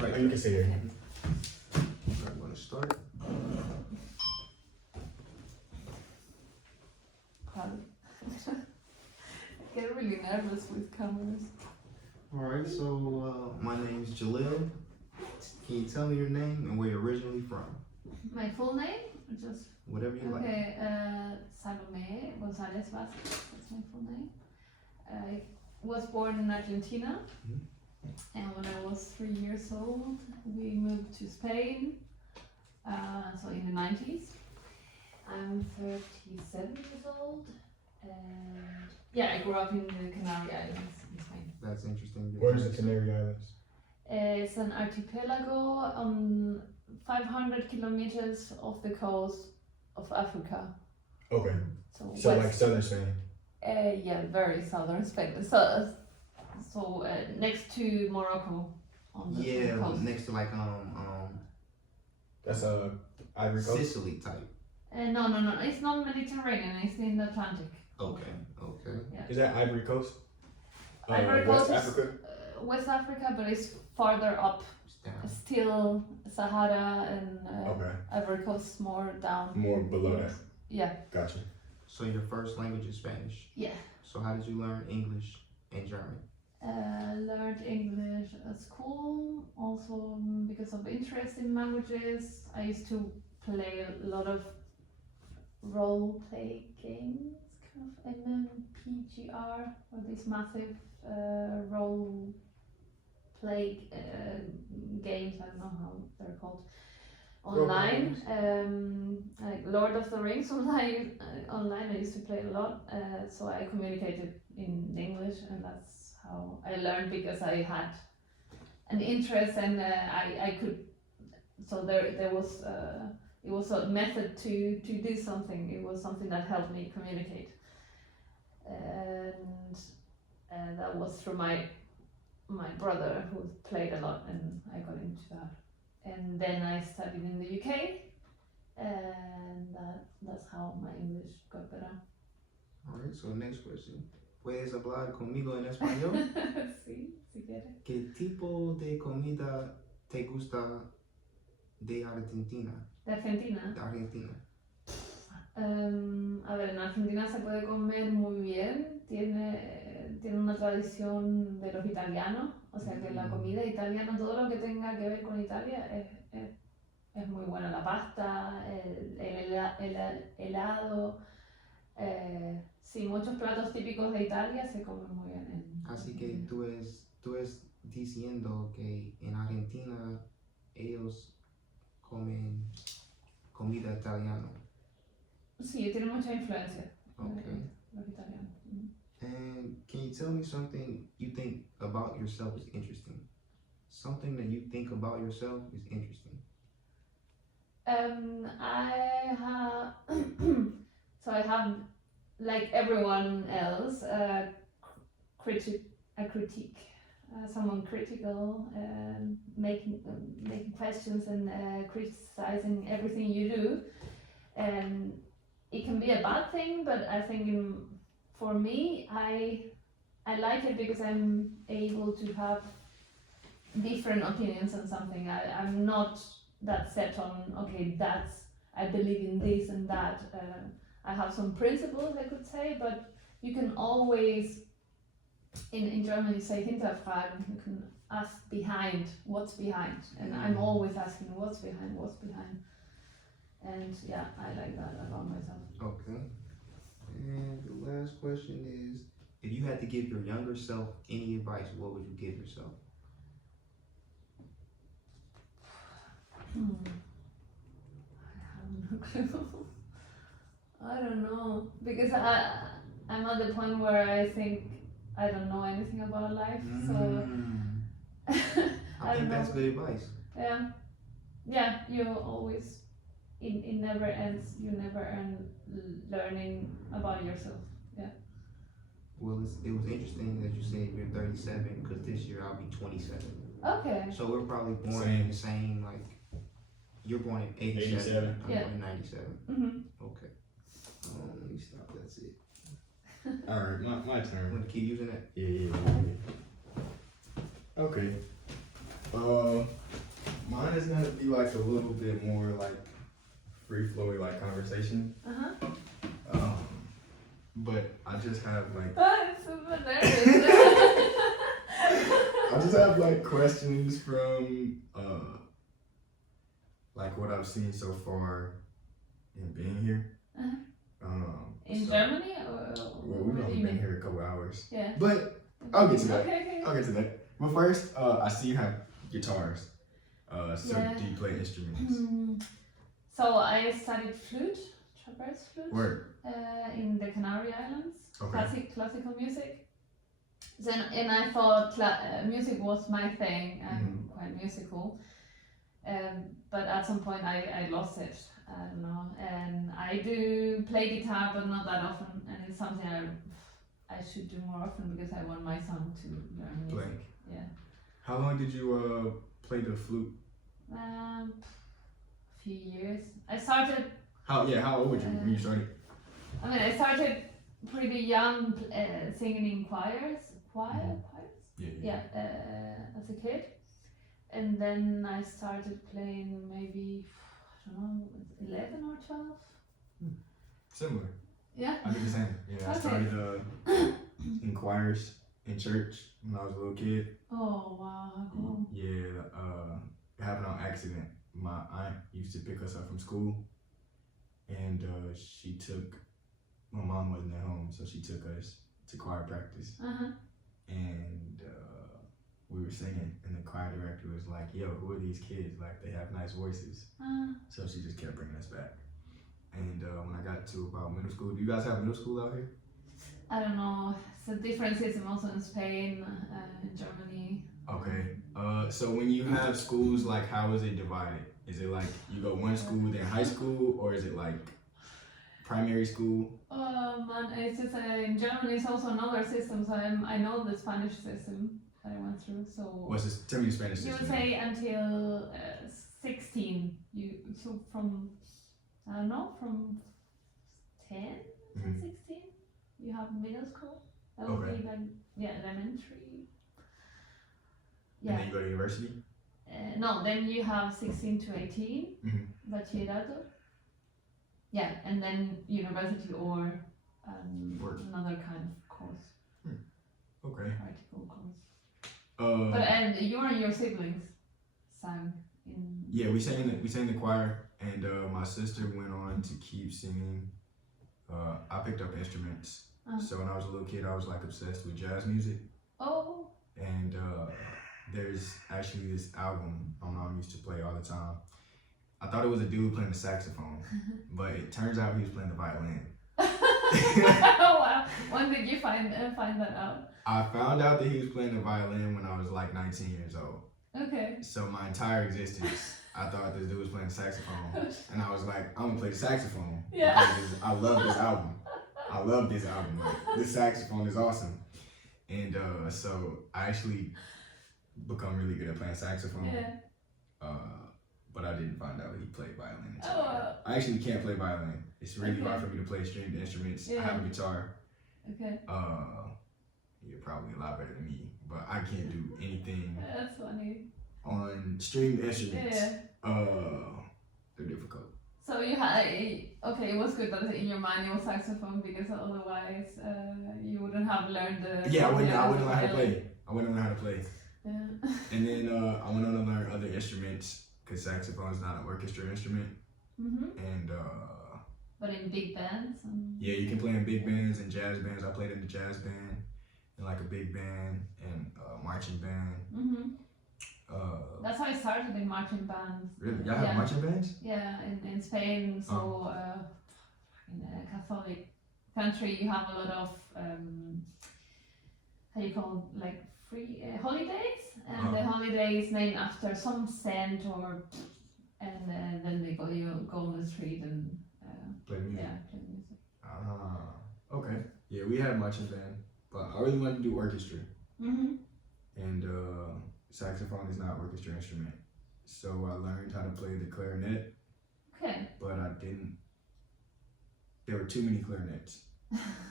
Like, you can see it. I'm gonna start. Pardon. I get really nervous with cameras. Alright, so my name's Jalil. Can you tell me your name and where you're originally from? My full name? Or just Whatever you like. okay. Salome González Vázquez. That's my full name. I was born in Argentina, and when I was 3 years old, we moved to Spain. So in the 90s. I'm 37 years old, and yeah, I grew up in the Canary Islands in Spain. That's interesting. Where's the Canary Islands? It's an archipelago on 500 kilometers off the coast of Africa. Okay. So Like southern Spain. Yeah, very southern Spain. So next to Morocco on the coast. Next to like That's Ivory Coast. Sicily type. No, it's not Mediterranean, it's in the Atlantic. Okay. Yeah. Is that Ivory Coast? Ivory West Coast is Africa. West Africa, but it's farther up. It's down. Still Sahara and Okay. Ivory Coast more down. More below that. Yeah. Gotcha. So your first language is Spanish. Yeah. So how did you learn English and German? Learned English at school, also because of interest in languages. I used to play a lot of role play games, kind of MMPGR, or these massive role play games. I don't know how they're called. Online, like Lord of the Rings online. Online, I used to play a lot, so I communicated in English, and that's how I learned, because I had an interest, and I could. So there was it was a method to do something. It was something that helped me communicate, and that was through my brother, who played a lot, and I got into that. And then I studied in the UK, and that's how my English got better. Alright, so next question. ¿Puedes hablar conmigo en español? Sí, si quieres. ¿Qué tipo de comida te gusta de Argentina? ¿De Argentina? De Argentina. A ver, en Argentina se puede comer muy bien, tiene una tradición de los italianos, o sea que la comida italiana, todo lo que tenga que ver con Italia es muy buena, la pasta, el helado, sí, muchos platos típicos de Italia se comen muy bien. Así que tú es diciendo que en Argentina ellos comen comida italiana. Sí, tiene mucha influencia. Okay. Los italianos. And can you tell me something you think about yourself is interesting? Something that you think about yourself is interesting. I have, like everyone else, a critique, someone critical, making questions and criticizing everything you do, and it can be a bad thing, but I think for me, I like it because I'm able to have different opinions on something. I'm not that set on, okay, I believe in this and that. I have some principles, I could say, but you can always, in German you say hinterfragen, you can ask behind, what's behind, and I'm always asking what's behind. And yeah, I like that about myself. Okay. And the last question is, if you had to give your younger self any advice, what would you give yourself? I have no clue. I don't know, because I'm at the point where I think I don't know anything about life, so I think that's good advice. Yeah, you always, it never ends. You never end learning about yourself. Yeah. Well, it was interesting that you said you're 37, because this year I'll be 27. Okay. So we're probably born in the same, like, you're born in 87. I'm born in 97. Mm-hmm. Okay. Let me stop. That's it. All right, my turn. You want to keep using that? Yeah. Okay. is gonna be like a little bit more like free flowing like conversation. But I just have like It's super nervous. I just have like questions from like what I've seen so far in being here. In so- Germany or Well, we've what do only you been mean? here a couple hours. Yeah. But I'll get to that. Okay. I'll get to that. But first, I see you have guitars. So Yeah. do you play instruments? So I studied flute, traverse flute, Word. in the Canary Islands. Okay. Classical music. Then and I thought music was my thing. I'm quite musical. But at some point I lost it. I don't know. And I do play guitar, but not that often. And it's something I should do more often because I want my son to learn music. Play. Yeah. How long did you play the flute? A few years. I started. How old were you when you started? I mean, I started pretty young, singing in choirs. Yeah. As a kid, and then I started playing maybe I don't know, 11 or 12. Similar. Yeah. I did the same. Yeah, I Okay. started in choirs in church when I was a little kid. Oh wow, how cool. Yeah, it happened on accident. My aunt used to pick us up from school, and my mom wasn't at home, so she took us to choir practice. And we were singing, and the choir director was like, "Yo, who are these kids? Like, they have nice voices." So she just kept bringing us back. And when I got to about middle school, do you guys have middle school out here? I don't know. It's a different system also in Spain, in Germany. Okay. So when you have schools, like, how is it divided? Is it like you go one school, then high school, or is it like primary school? Man, it's just in Germany it's also another system. So I know the Spanish system that I went through. So What's this? Tell me the Spanish you system. would say until 16. So from I don't know, from 10 to 16, you have middle school. That would Okay. be like elementary. And then you go to university? No, then you have 16 to 18, bachillerato. Yeah, and then university or Work. another kind of course, Okay. practical course. But and you and your siblings sang in. Yeah, we sang the choir, and my sister went on to keep singing. I picked up instruments. So when I was a little kid, I was like obsessed with jazz music. Oh. And there's actually this album my mom used to play all the time. I thought it was a dude playing the saxophone, but it turns out he was playing the violin. Oh wow! When did you find that out? I found out that he was playing the violin when I was like 19 years old. Okay. So my entire existence, I thought this dude was playing the saxophone, and I was like, I'm gonna play the saxophone. Yeah. Because I love this album. I love this album. Like, this saxophone is awesome. And so I actually become really good at playing saxophone. Yeah. But I didn't find out he played violin until Oh. later. I actually can't play violin. It's really Okay. hard for me to play stringed instruments. I Yeah. have a guitar. Okay. You're probably a lot better than me, but I can't do anything That's funny. on stringed instruments. Yeah. They're difficult. So you had okay. It was good that in your mind it was saxophone because otherwise you wouldn't have learned the. Yeah, I wouldn't know how to play. I wouldn't know how to play. Yeah. And then I went on to learn other instruments because saxophone is not an orchestra instrument. And But in big bands. yeah, you can play in big bands and jazz bands. I played in the jazz band, and like a big band and marching band. That's how I started in marching bands. Really? Y'all have marching bands? Yeah, in Spain, so in a Catholic country, you have a lot of how you call it, like free holidays, and the holiday is named after some saint and then they go on the street and Play music. yeah, play music. Okay. Yeah, we had marching band, but I really wanted to do orchestra. And saxophone is not orchestra instrument, so I learned how to play the clarinet. Okay. But I didn't. There were too many clarinets,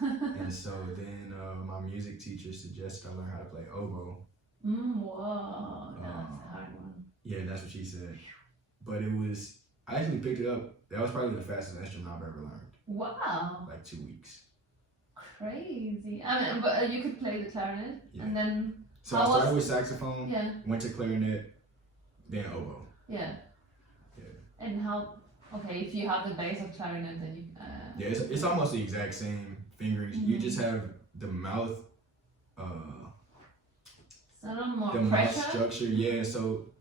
and so then my music teacher suggested I learn how to play oboe. Whoa, that's a hard one. Yeah, that's what she said. but I actually picked it up. That was probably the fastest instrument I've ever learned. Wow, Like 2 weeks. crazy. I mean, but you could play the clarinet, Yeah. and then So I started with saxophone, yeah, went to clarinet, then oboe. yeah, Yeah. And how? Okay, if you have the bass of clarinet, then you. Yeah, it's almost the exact same fingerings. You just have the mouth, Is that on more the pressure? mouth structure. Yeah, so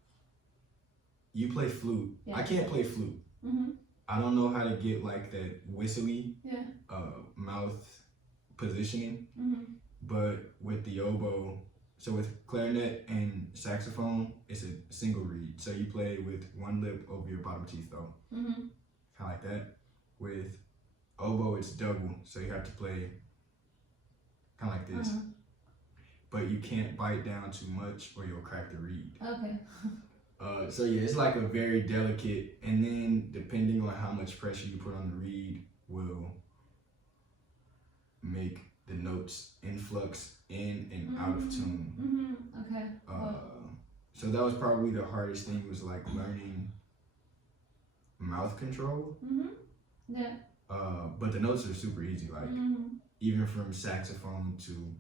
you play flute. Yeah. I can't play flute. Mm-hmm. I don't know how to get like that whistly Yeah. mouth positioning. Mm-hmm. But with the oboe, so with clarinet and saxophone, it's a single reed. So you play with one lip over your bottom teeth though. Mm-hmm. Kind of like that. With oboe, it's double. So you have to play kind of like this. Uh-huh. But you can't bite down too much or you'll crack the reed. Okay. So yeah, it's like a very delicate, and then depending on how much pressure you put on the reed will make the notes influx in and out of tune. Mm-hmm. Okay. So that was probably the hardest thing, was like learning mouth control. Mm-hmm. Yeah. But the notes are super easy, like even from saxophone to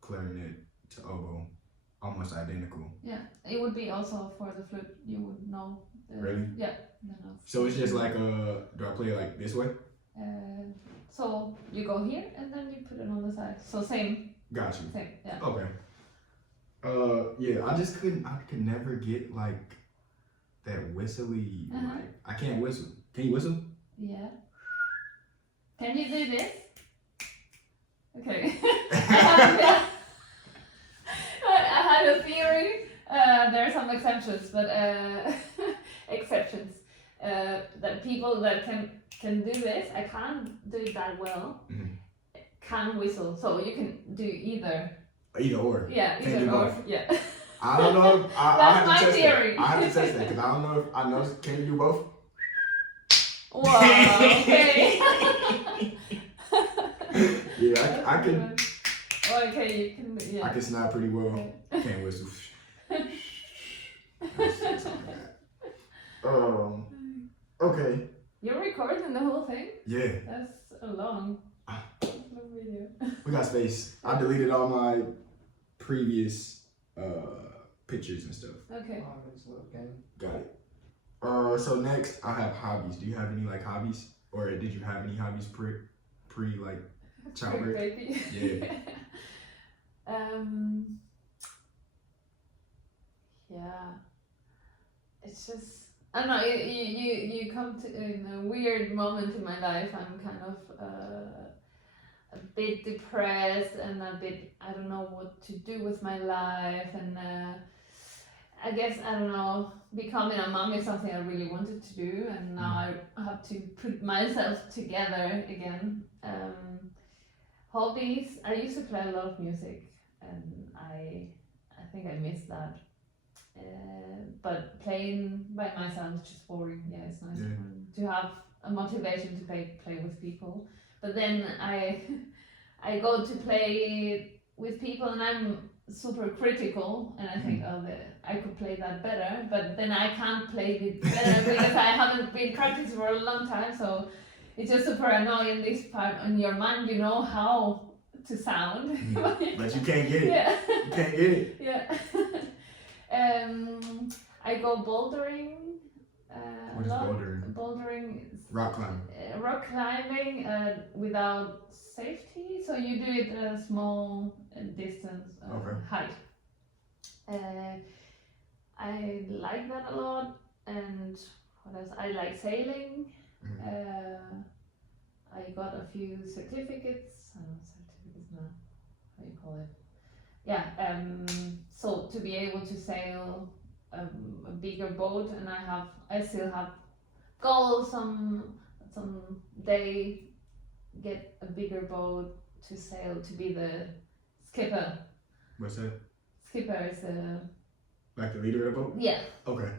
clarinet to oboe, almost identical. Yeah. It would be also for the flute. You would know. Really? Yeah. The notes. So it's just like do I play it like this way? So you go here and then you put it on the side. So same. Got you. Same. Yeah. Okay. Yeah, I could never get like that whistly, like, I can't whistle. Can you whistle? Yeah. Can you do this? Okay. I had a theory. There are some exceptions, but exceptions. That people that can do this, I can't do it that well. Can whistle, so you can do either. Either or. Yeah, Can't either do or. both. Yeah. I don't know. If, I That's have my to test theory. That. I have to test that because I don't know if I know. Can you do both? Wow. Okay. Yeah, I can. Okay, you can. Yeah. I can snap pretty well. Okay. Can't whistle. Okay. You're recording the whole thing? Yeah, That's a long video. we got space. I deleted all my previous pictures and stuff. Okay. Got it. So next I have hobbies. Do you have any like hobbies, or did you have any hobbies pre like childbirth? Baby. Yeah. Yeah. It's just, I don't know. You come to in a weird moment in my life. I'm kind of a bit depressed and a bit, I don't know what to do with my life, and I guess, I don't know, becoming a mom is something I really wanted to do, and now I have to put myself together again. Hobbies, I used to play a lot of music, and I think I missed that. But playing by myself is just boring. Yeah, it's nice to have a motivation to play with people. But then I go to play with people and I'm super critical, and I think, I could play that better. But then I can't play it better because I haven't been practicing for a long time. So it's just super annoying, this part in your mind. You know how to sound, but you can't get it. Yeah. You can't get it. Yeah. I go bouldering. What is bouldering? Bouldering. Rock climbing. Rock climbing without safety, so you do it at a small distance height. I like that a lot, and what else? I like sailing. I got a few certificates. Certificates now. How do you call it? Yeah. So to be able to sail a bigger boat, and I still have goals. Some day get a bigger boat to sail, to be the skipper. What's that? Skipper is a. Like the leader of the boat? Yeah. Okay.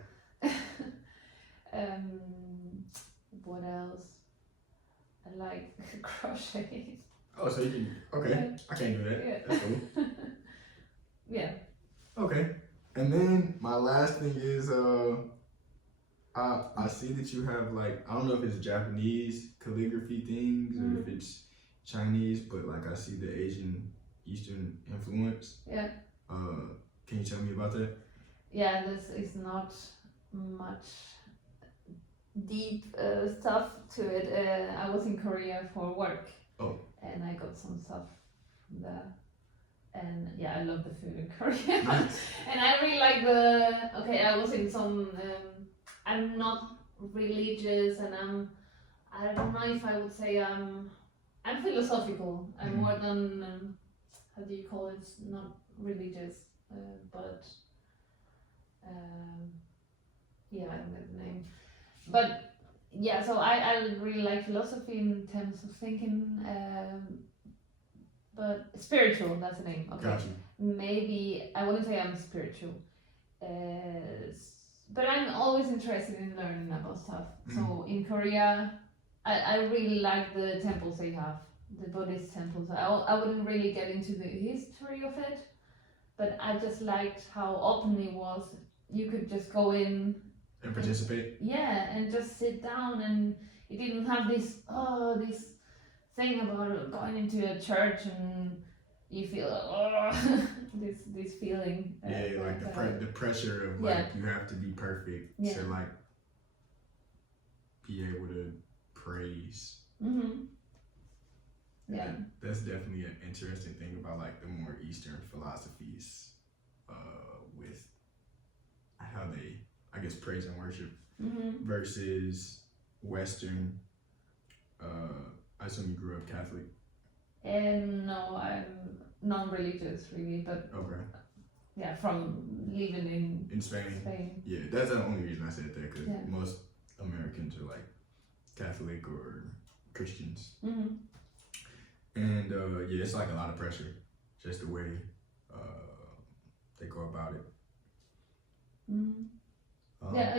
What else? I like crocheting. Oh, so you can. Okay. Yeah. I can't do that. Yeah. That's cool. Yeah. Okay. And then my last thing is I see that you have like, I don't know if it's Japanese calligraphy things or if it's Chinese, but like I see the Asian Eastern influence. Yeah. Can you tell me about that? Yeah, this is not much deep stuff to it. I was in Korea for work. Oh. And I got some stuff from there. And yeah, I love the food in Korea. Nice. And I really like I was in some, I'm not religious and I don't know if I would say I'm philosophical. I'm more than, how do you call it? Not religious, but yeah, I don't know the name. But yeah, so I really like philosophy in terms of thinking, but spiritual, that's the name. Okay. Gotcha. Maybe, I wouldn't say I'm spiritual, but I'm always interested in learning about stuff. So in Korea, I really like the temples they have, the Buddhist temples. I wouldn't really get into the history of it, but I just liked how open it was. You could just go in and participate. Yeah, and just sit down, and you didn't have this thing about going into a church and you feel this feeling. Yeah, like the pressure of like you have to be perfect to like be able to praise. Yeah, that's definitely an interesting thing about like the more Eastern philosophies, with how they, I guess, praise and worship versus Western. I assume you grew up Catholic. And no, I'm non-religious really, but okay. Yeah, from living in Spain. Yeah, that's the only reason I said that, because most Americans are like Catholic or Christians. And yeah, it's like a lot of pressure, just the way they go about it. Yeah,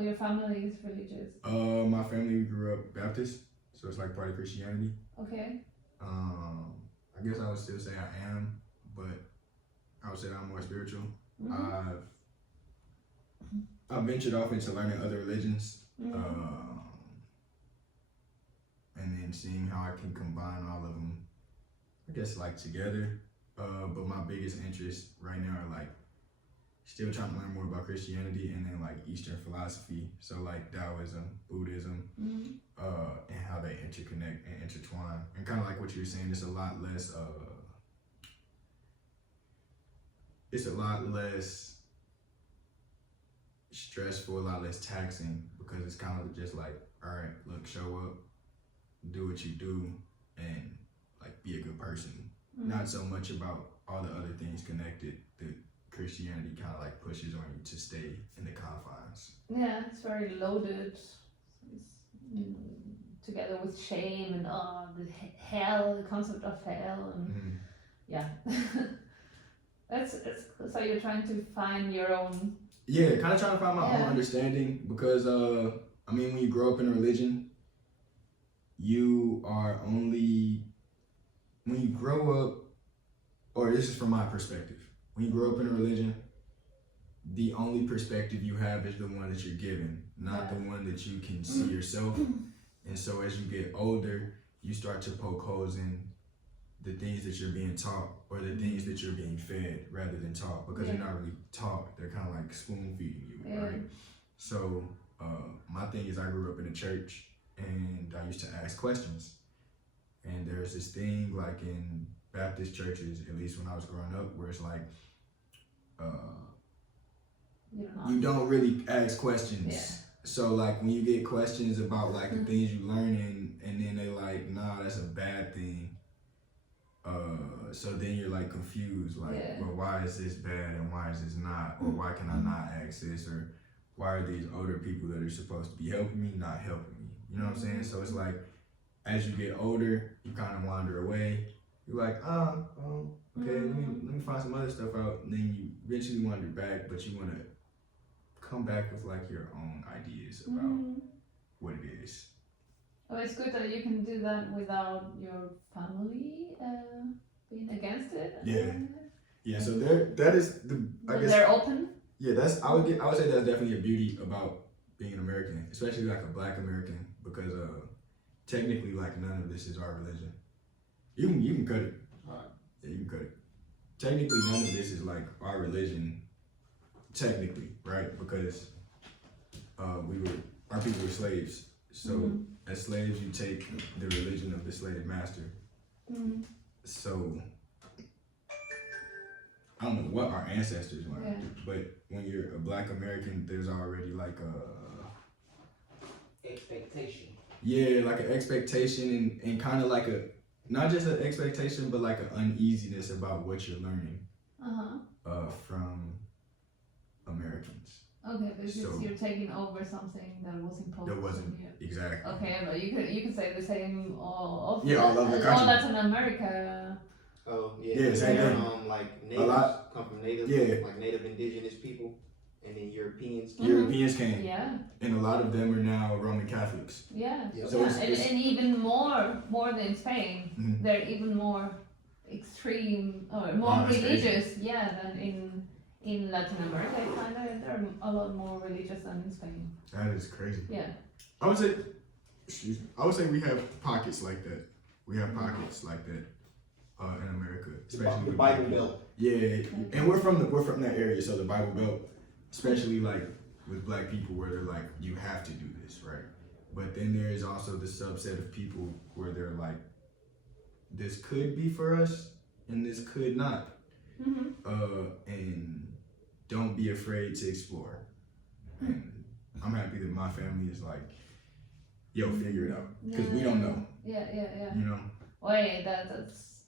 your family is religious? My family grew up Baptist, so it's like part of Christianity. Okay. I guess I would still say I am, but I would say I'm more spiritual. I've ventured off into learning other religions, and then seeing how I can combine all of them, I guess, like together. But my biggest interests right now are like still trying to learn more about Christianity and then like Eastern philosophy. So like Taoism, Buddhism, and how they interconnect and intertwine. And kind of like what you were saying, it's a lot less stressful, a lot less taxing, because it's kind of just like, all right, look, show up, do what you do, and like be a good person. Not so much about all the other things connected that Christianity kind of like pushes on you to stay in the confines. Yeah, it's very loaded. It's, together with shame and the hell, the concept of hell, and yeah. It's so you're trying to find your own. Yeah, kind of trying to find my own understanding, because I mean, when you grow up in a religion, you are only, when you grow up, or this is from my perspective, when you grow up in a religion, the only perspective you have is the one that you're given, not the one that you can see yourself. And so as you get older, you start to poke holes in the things that you're being taught, or the things that you're being fed rather than taught, because you're not really taught. They're kind of like spoon feeding you, right? So my thing is, I grew up in a church and I used to ask questions. And there's this thing like in Baptist churches, at least when I was growing up, where it's like, you don't really ask questions. Yeah. So like when you get questions about like the things you learn, and then they like, nah, that's a bad thing. So then you're like confused, like, well, why is this bad and why is this not? Or why can I not ask this? Or why are these older people that are supposed to be helping me not helping me? You know what I'm saying? So it's like, as you get older, you kind of wander away. You're like, okay, let me find some other stuff out. And then you eventually wander back, but you want to come back with like your own ideas about what it is. Oh, it's good that you can do that without your family being against it. Yeah. So that is the, I guess they're open. Yeah, I would say that's definitely a beauty about being an American, especially like a Black American, because technically like none of this is our religion. You can cut it. Alright. Yeah, you can cut it. Technically, none of this is like our religion. Technically, right? Because our people were slaves. So as slaves, you take the religion of the slave master. Mm-hmm. So I don't know what our ancestors learned, Yeah. but when you're a Black American, there's already like Expectation. like an expectation and kind of like not just an expectation, but like an uneasiness about what you're learning from Americans. Okay, because So- you're taking over something that was imposed. That wasn't on you. exactly. Okay, but you could say the same all all over the all country. Latin America. Oh yeah. Yeah, same They're, thing. like natives lot. come from native, Yeah. like native indigenous people, and then Europeans. Europeans came, Yeah, and a lot of them are now Roman Catholics. yeah. Yep. So Yeah, it's- and even more than Spain, Mhm. they're even more extreme or more Oh, that's crazy. religious, than in Latin America. They're a lot more religious than in Spain. That is crazy. Yeah. I would say we have pockets like that. We have pockets like that in America, especially The with Bible Black people. Belt. Yeah, and we're from that area, so the Bible Belt, especially like with Black people, where they're like, you have to do this, right? But then there is also the subset of people where they're like, this could be for us, and this could not. And don't be afraid to explore. And I'm happy that my family is like, yo, figure it out, because we don't know, Yeah. you know. Wait, that's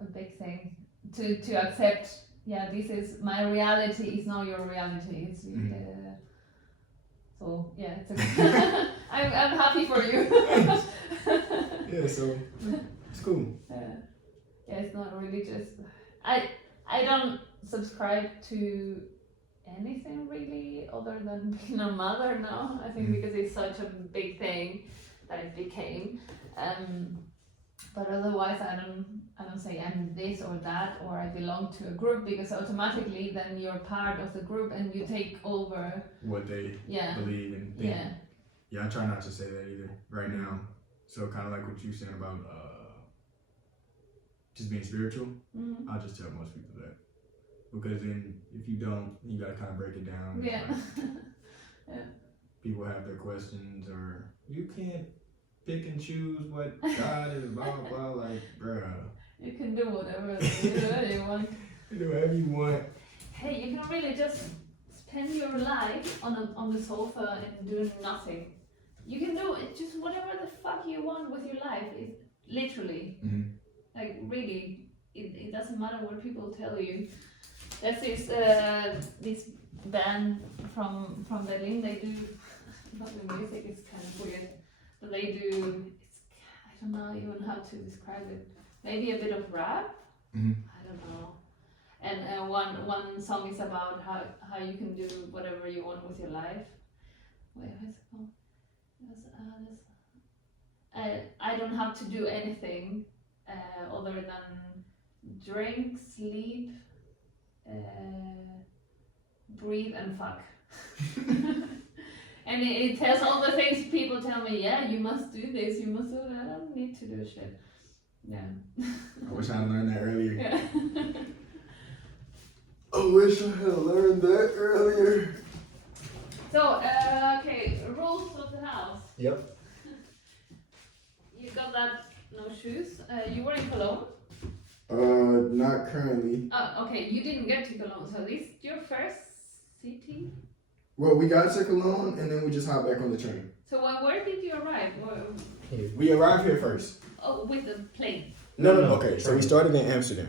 a big thing to accept. Yeah, this is my reality. Is not your reality. It's so yeah. It's okay. I'm happy for you. Yeah, so it's cool. Yeah, it's not religious. I don't subscribe to anything really other than being a mother now. I think because it's such a big thing that it became. But otherwise, I don't say I'm this or that or I belong to a group, because automatically then you're part of the group and you take over. What they Yeah. believe and think. Yeah. Yeah, I try not to say that either right now. So kind of like what you saying about just being spiritual. Mhm. I'll just tell most people that, because then if you don't, you gotta kind of break it down. It's Yeah. like, people have their questions, or you can't pick and choose what God is, blah blah blah. Like, bruh, You can do whatever you want. you do whatever you want. Hey, you can really just spend your life on the sofa and doing nothing. You can do it just whatever the fuck you want with your life. It, literally. Mhm. Like really, it doesn't matter what people tell you. There's this band from Berlin. They do not the music. It's kind of weird, but they do. I don't know even how to describe it. Maybe a bit of rap. Mhm. I don't know. And one song is about how you can do whatever you want with your life. Wait, what's it called? I don't have to do anything other than drink, sleep, breathe, and fuck. And it tells all the things people tell me. Yeah, you must do this. You must do that. I don't need to do shit. Yeah. I wish I had learned that earlier. Yeah. I wish I had learned that earlier. So, okay, rules of the house. Yep. You got that, no shoes. You were in Cologne. Not currently. Oh, okay, you didn't get to Cologne, so this is your first city? Well, we got to Cologne and then we just hopped back on the train. So where did you arrive? We arrived here first. Oh, with the plane. No. Okay, so we started in Amsterdam.